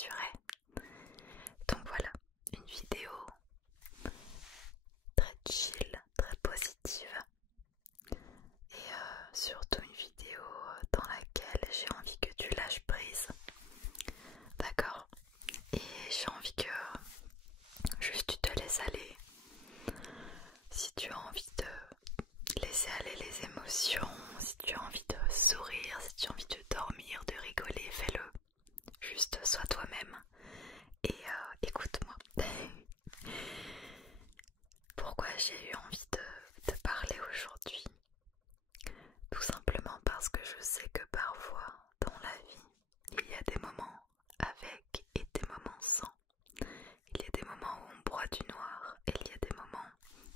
rassurer. Donc voilà, une vidéo très chill, très positive et surtout une vidéo dans laquelle j'ai envie que tu lâches prise, d'accord? Et j'ai envie que juste tu te laisses aller. Si tu as envie de laisser aller les émotions, si tu as envie de sourire, si tu as envie de dormir, de rigoler, fais-le. Juste sois toi-même et écoute-moi. Pourquoi j'ai eu envie de te parler aujourd'hui? Tout simplement parce que je sais que parfois dans la vie, il y a des moments avec et des moments sans. Il y a des moments où on broie du noir et il y a des moments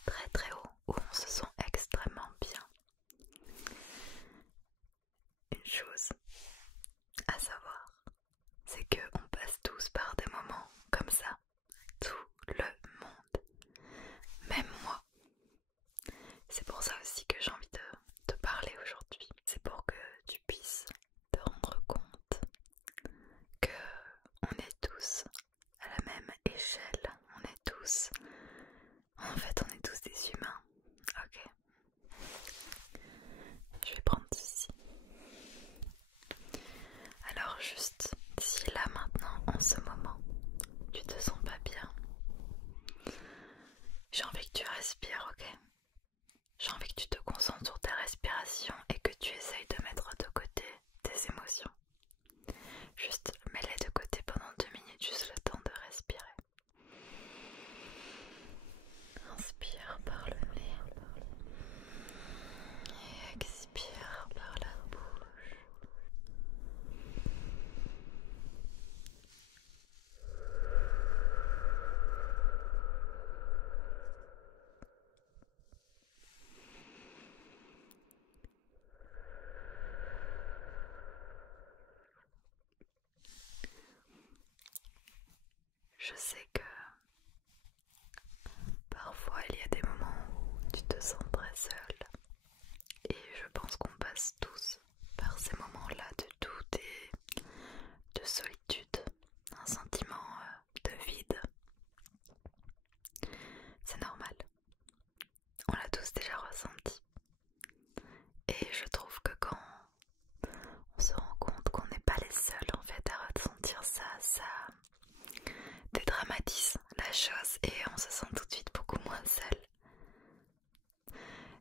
très très hauts où on se sent extrêmement bien. Une chose à savoir, c'est qu'on passe tous par des moments comme ça. Tout le monde. Même moi. C'est pour ça aussi que j'ai envie de te parler aujourd'hui. C'est pour que tu puisses te rendre compte que on est tous à la même échelle. On est tous... En fait, on est tous des humains. Ok. Je vais prendre ceci. Alors juste, si là maintenant, en ce moment, tu te sens pas bien, j'ai envie que tu respires, ok? J'ai envie que tu te concentres sur ta respiration et que tu essayes de mettre de côté tes émotions. Juste mets-les de côté pendant 2 minutes, juste le temps de respirer. Inspire par le nez et expire par la bouche. Je sais que parfois il y a des moments où tu te sens très seul et je pense qu'on passe tous par ces moments-là de doute et de solitude, un sentiment de vide. C'est normal, on l'a tous déjà ressenti et je trouve que quand on se rend compte qu'on n'est pas les seuls en fait à ressentir ça, ça dédramatise la chose et on se sent tout de suite beaucoup moins seul.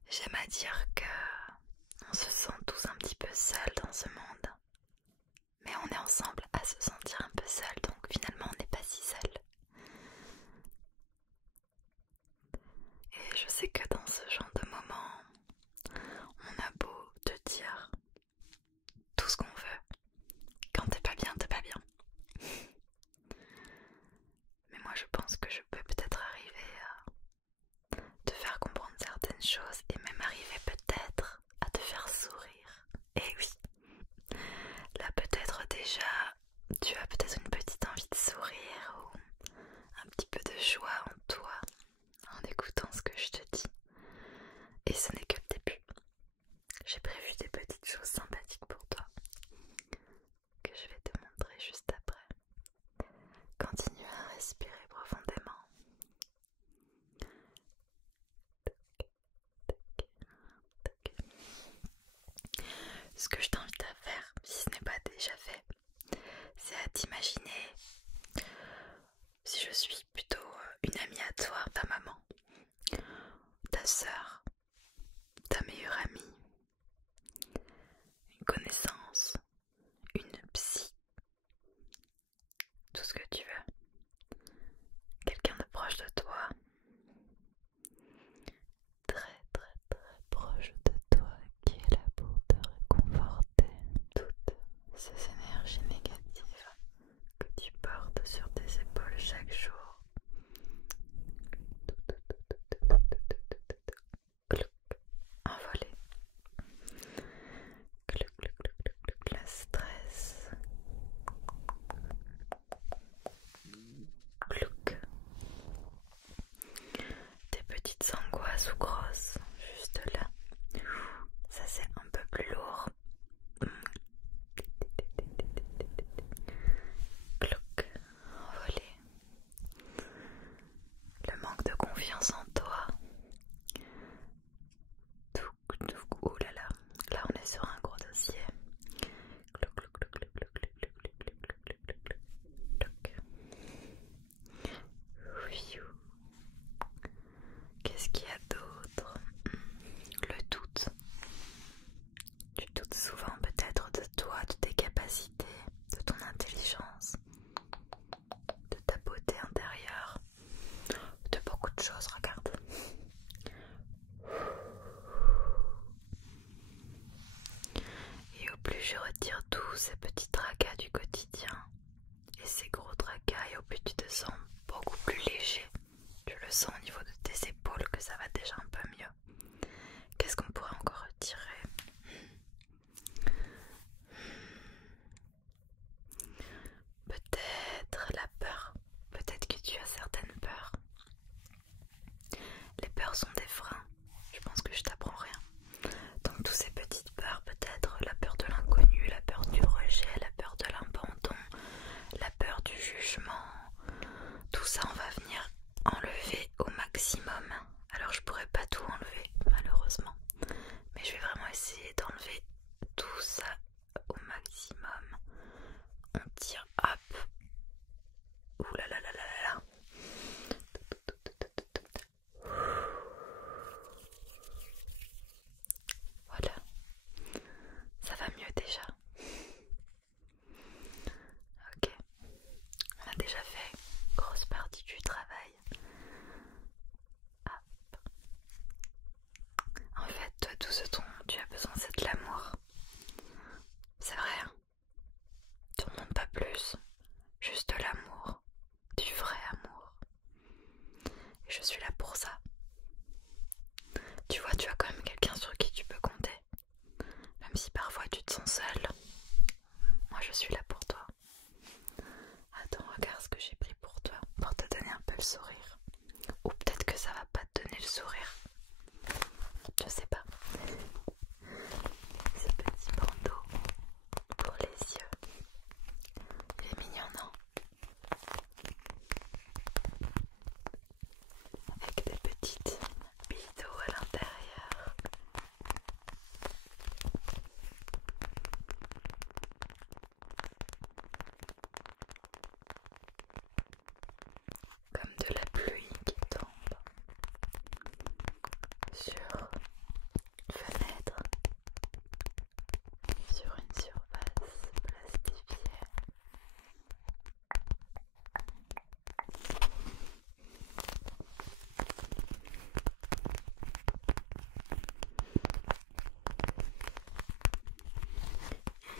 J'aime à dire que on se sent tous un petit peu seuls dans ce monde, mais on est ensemble à se sentir un peu seul, donc finalement on n'est pas si seul. Et je sais que dans ce genre de moment, on a beau te dire tout ce qu'on veut, quand t'es pas bien, t'es pas bien. Mais moi je pense que je peux peut-être arriver à te faire comprendre certaines choses et même arriver peut-être à te faire sourire. Et oui, là peut-être déjà tu as peut-être une petite envie de sourire ou un petit peu de joie en toi en écoutant ce que je te dis. Et ce n'est que le début. J'ai prévu des petites choses sympathiques pour toi que je vais te montrer juste après. Continue à respirer profondément. Ce que je t'invite à faire, si ce n'est pas déjà fait, c'est à t'imaginer si je suis plutôt une amie à toi, ta maman, ta sœur, ta meilleure amie, une connaissance, une psy, tout ce que tu veux, quelqu'un de proche de toi, très très très proche de toi, qui est là pour te réconforter toutes ces énergies négatives chose, regarde. Et au plus je retire tous ces petits tracas du quotidien et ces gros tracas, et au plus tu te sens beaucoup plus léger. Tu le sens au niveau de tes épaules que ça va déjà un peu mieux. Qu'est-ce qu'on pourrait encore retirer? Peut-être la peur. Peut-être que tu as certaines peurs. Les peurs sont des freins. Je pense que je t'apprends rien. Donc toutes ces petites peurs, peut-être la peur de l'inconnu, la peur du rejet, la peur de l'abandon, la peur du jugement, tout ça on va venir enlever au maximum. Alors je pourrais pas tout enlever malheureusement, mais je vais vraiment essayer d'enlever tout ça au maximum. On tire, hop. Ouh là là là là là. Voilà, ça va mieux déjà. Ok, on a déjà fait une grosse partie du travail. Hop. En fait, tout ce dont tu as besoin, c'est de l'amour. C'est vrai, hein? Tu n'en demandes pas plus, juste de l'amour, du vrai amour. Et je suis là pour ça. Tu vois, tu as quand même quelqu'un sur qui tu peux compter. Même si parfois tu te sens seule, moi je suis là pour toi. Attends, regarde ce que j'ai pris pour toi, pour te donner un peu le sourire. Ou peut-être que ça va pas te donner le sourire. Je sais pas. Ce petit bandeau pour les yeux. Il est mignon, non? Avec des petites bidoux à l'intérieur. Comme de la pluie qui tombe sur une fenêtre, sur une surface plastifiée.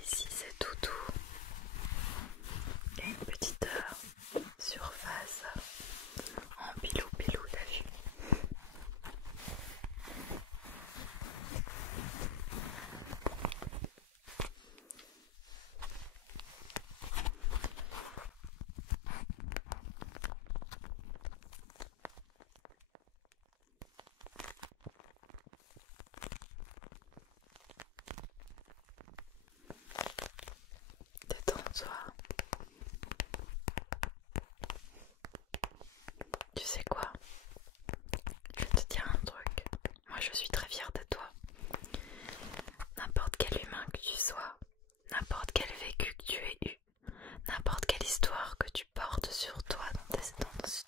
Ici c'est tout doux. Il y a une petite surface en pilou-pilou, t'as vu? Détends-toi. Tu sais quoi? Je vais te dire un truc. Moi je suis très fière de toi. N'importe quel humain que tu sois, n'importe quel vécu que tu aies eu, n'importe quelle histoire que tu portes sur toi,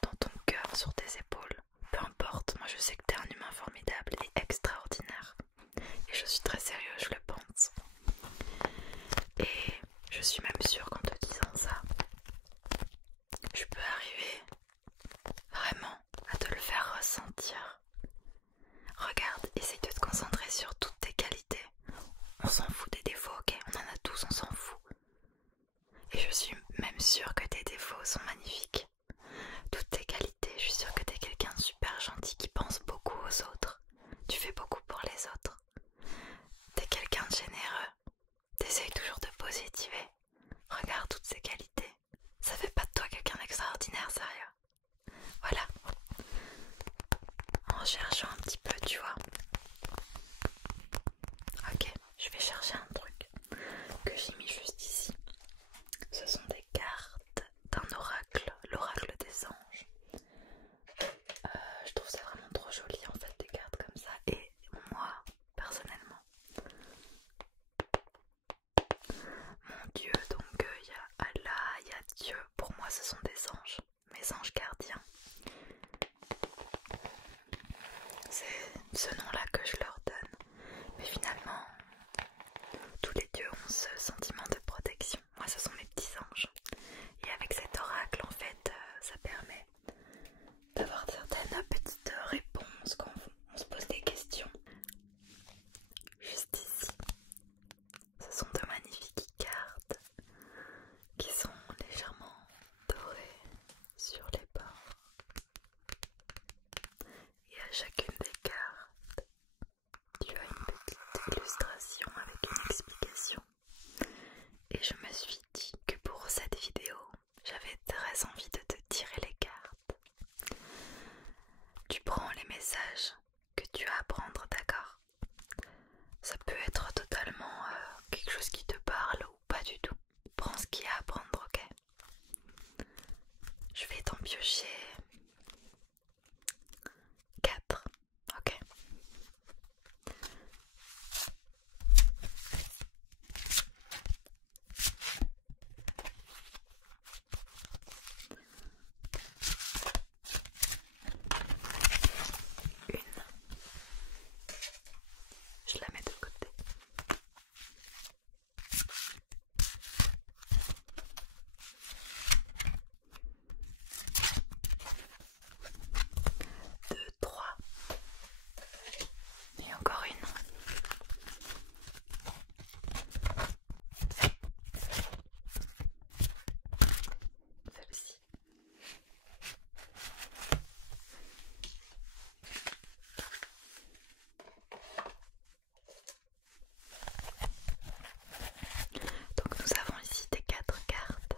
dans ton cœur, sur tes épaules, peu importe, moi je sais que tu es un humain formidable et extraordinaire. Et je suis très sérieuse, je le pense. Et je suis même sûre qu'en te disant ça, je peux arriver vraiment à te le faire ressentir. Regarde, essaye de te concentrer sur toutes tes qualités. On s'en fout des défauts, ok? On en a tous, on s'en fout. Et je suis même sûre que tes défauts sont magnifiques. Toutes tes qualités, je suis sûre que t'es quelqu'un de super gentil qui pense beaucoup aux autres. Tu fais beaucoup pour les autres. T'es quelqu'un de généreux. T'essayes toujours de positiver. Regarde toutes ces qualités. Ça fait pas de toi quelqu'un d'extraordinaire, sérieux. Voilà. En cherchant un petit peu, tu vois. Ok, je vais chercher un truc que j'ai mis juste ici. Ce sont des cartes d'un oracle, l'oracle des anges. Je trouve ça vraiment trop joli en fait, des cartes comme ça. Et moi, personnellement, mon Dieu, donc il y a Allah, il y a Dieu. Pour moi, ce sont des anges, mes anges gardiens. C'est ce nom-là que je leur donne. Mais finalement, tous les dieux ont ce sentiment de protection. Moi, ce sont mes petits anges. Et avec cet oracle, en fait, ça permet d'avoir certaines petites piocher 4. Ok. Une. Je la mets de côté. 2, 3. Et encore une. Celle-ci. Donc nous avons ici des 4 cartes.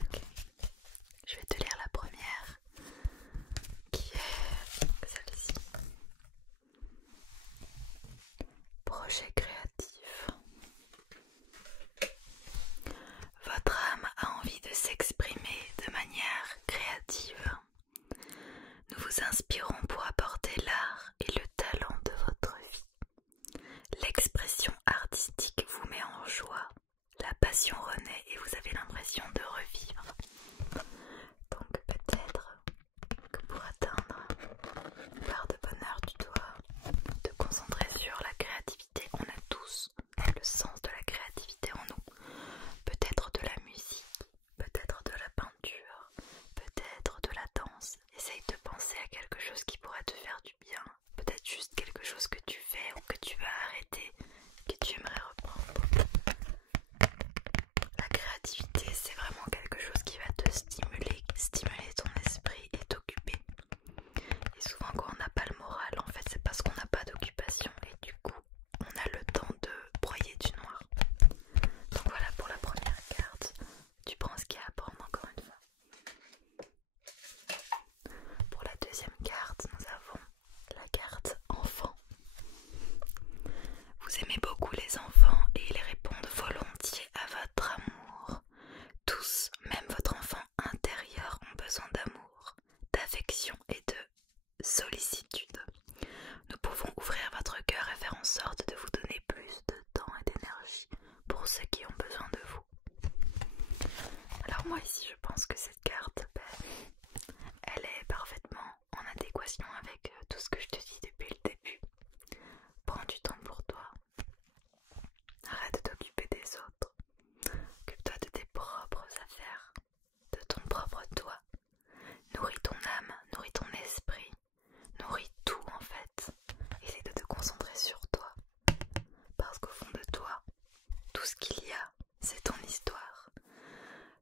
Okay. Je vais te lire la première qui est celle-ci. Projet créatif. Votre âme a envie de s'exprimer de manière créative. Nous vous inspirons pour apporter l'art et le talent de votre vie. L'expression artistique vous met en joie, la passion renaît et vous avez l'impression de revivre. Donc peut-être que pour atteindre une part de bonheur, tu dois te concentrer sur la créativité. On a tous le sens de la créativité en nous. Peut-être de la musique, peut-être de la peinture, peut-être de la danse. Essaye de penser à quelque chose qui pourrait te faire du bien. Peut-être juste quelque chose que tu fais ou que tu vas arrêter, que tu aimerais reprendre. La créativité, c'est vraiment quelque chose qui va te stimuler ton esprit et t'occuper. Et souvent quand on n'a pas le moral, en fait c'est parce qu'on n'a pas d'occupation et du coup on a le temps de broyer du noir. Donc voilà pour la première carte. Tu prends ce qu'il y a à prendre encore une fois. Pour la deuxième carte, nous avons la carte enfant. Vous aimez beaucoup les enfants et ils répondent volontiers à votre amour. Tous, même votre enfant intérieur, ont besoin d'amour, d'affection et de sollicitude. Nous pouvons ouvrir votre cœur et faire en sorte de vous donner plus de temps et d'énergie pour ceux qui ont besoin de vous. Alors moi ici je pense que cette carte, elle est parfaitement en adéquation avec tout ce que je te dis depuis le début. Prends du temps pour toi. Arrête de t'occuper des autres. Occupe-toi de tes propres affaires, de ton propre toi. Nourris ton âme, nourris ton esprit, nourris tout en fait. Essaie de te concentrer sur toi. Parce qu'au fond de toi, tout ce qu'il y a, c'est ton histoire.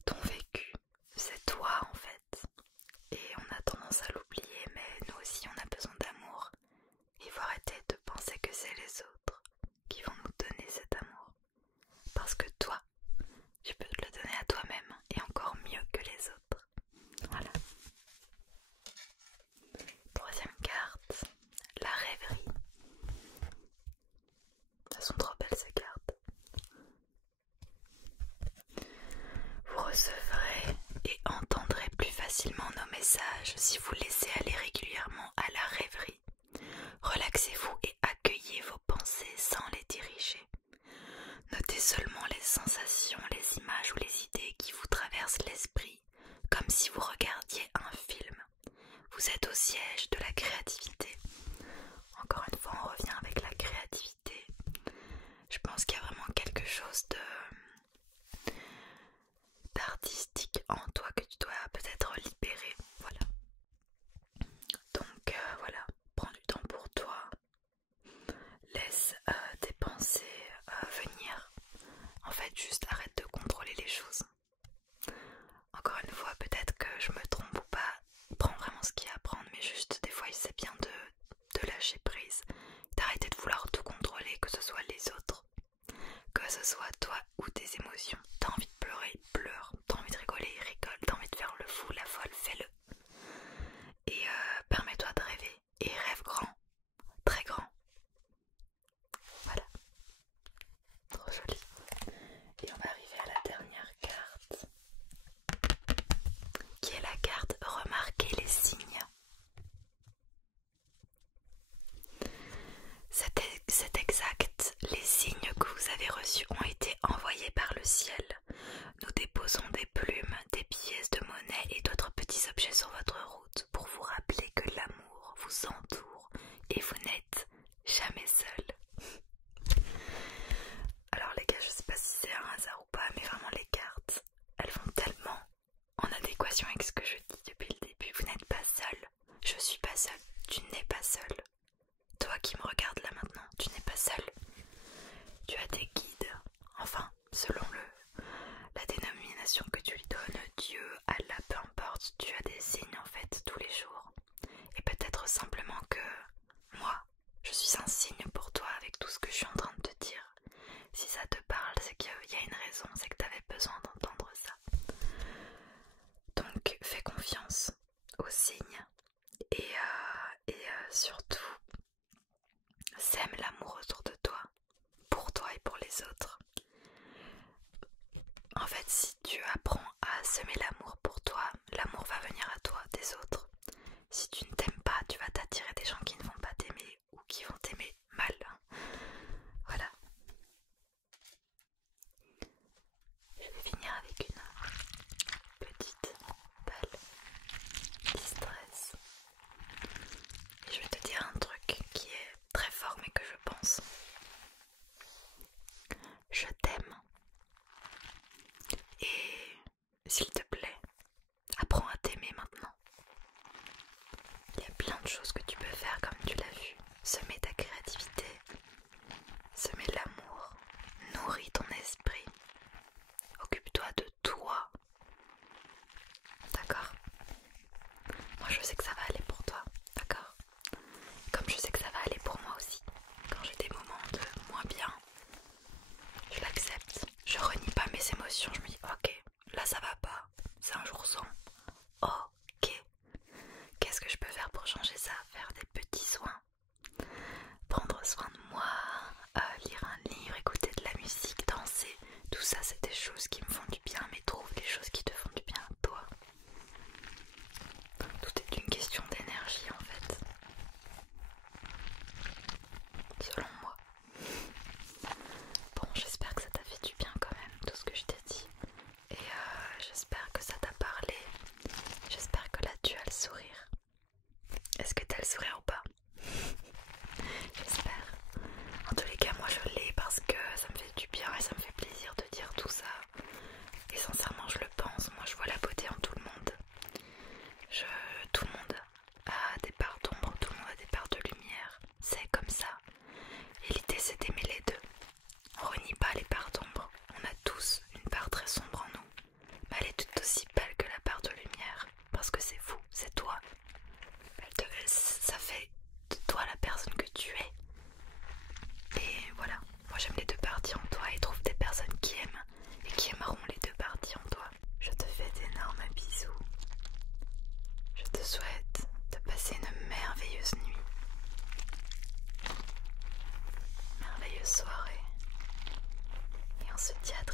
Ton vécu, c'est toi en fait. Et on a tendance à l'oublier, mais nous aussi on a besoin d'amour. Il faut arrêter de penser que c'est les autres qui vont nous donner cet amour. Parce que toi, tu peux te le donner à toi-même et encore mieux que les autres. Voilà. Troisième carte, la rêverie. Elles sont trop belles ces cartes. Vous recevrez et entendrez plus facilement nos messages si vous laissez aller régulièrement à la rêverie. Relaxez-vous et accueillez vos pensées sans les diriger. Notez seulement les sensations, les images ou les idées qui vous traversent l'esprit, comme si vous regardiez un film. Vous êtes au siège de la créativité. Encore une fois, on revient avec la créativité. Je pense qu'il y a vraiment quelque chose d'artistique en toi que tu dois peut-être libérer. Voilà. Donc voilà, prends du temps pour toi. Laisse tes pensées venir. En fait, juste arrête de contrôler les choses. Encore une fois, peut-être que je me trompe ou pas. Prends vraiment ce qu'il y a à prendre, mais juste des fois, c'est bien de lâcher prise. D'arrêter de vouloir tout contrôler, que ce soit les autres, que ce soit toi. des autres. En fait, si tu apprends à semer l'amour pour toi, l'amour va venir à toi des autres. Si tu ne t'aimes pas, tu vas t'attirer des gens qui ne vont pas t'aimer ou qui vont t'aimer mal. Voilà. Je vais finir avec une petite balle qui stresse. Et je vais te dire un truc qui est très fort mais que je pense. Je t'aime. Et s'il te plaît, apprends à t'aimer maintenant. Il y a plein de choses que tu peux faire comme tu l'as vu. Semer ta créativité, semer l'amour, nourris ton esprit. Occupe-toi de toi. D'accord? Moi je sais que ça va aller pour toi. D'accord? Comme je sais que ça va aller pour moi aussi. Quand j'ai des moments de moins bien, je l'accepte. Je renie pas mes émotions. Je me dis ok, là ça va pas. C'est un jour sans. Ok. Qu'est-ce que je peux faire pour changer ça? Faire des petits soins. Prendre soin de moi, lire un livre, écouter de la musique, danser. Tout ça c'est des choses qui me font du bien, mais trouve les choses qui te font du bien à toi. Tout est une question d'énergie en fait. Selon moi. Bon, j'espère que ça t'a fait du bien quand même, tout ce que je t'ai dit. Et j'espère que ça t'a parlé. J'espère que là tu as le sourire. Est-ce que t'as le sourire ou pas? J'espère. En tous les cas, moi je l'ai parce que ça me fait du bien et ça me fait plaisir de dire tout ça. Et sincèrement, je le pense. Moi je vois la beauté en tout le monde. Tout le monde a des parts d'ombre, tout le monde a des parts de lumière. C'est comme ça. Et l'idée c'est d'aimer les deux. On renie pas les parts d'ombre. On a tous une part très sombre en nous. Mais elle est tout aussi belle que la part de lumière. Parce que c'est vous, c'est toi. Ça fait de toi la personne que tu es. Et voilà, moi j'aime les deux parties en toi et trouve des personnes qui aiment et qui aimeront les deux parties en toi. Je te fais d'énormes bisous. Je te souhaite de passer une merveilleuse nuit, merveilleuse soirée. Et on se dit à très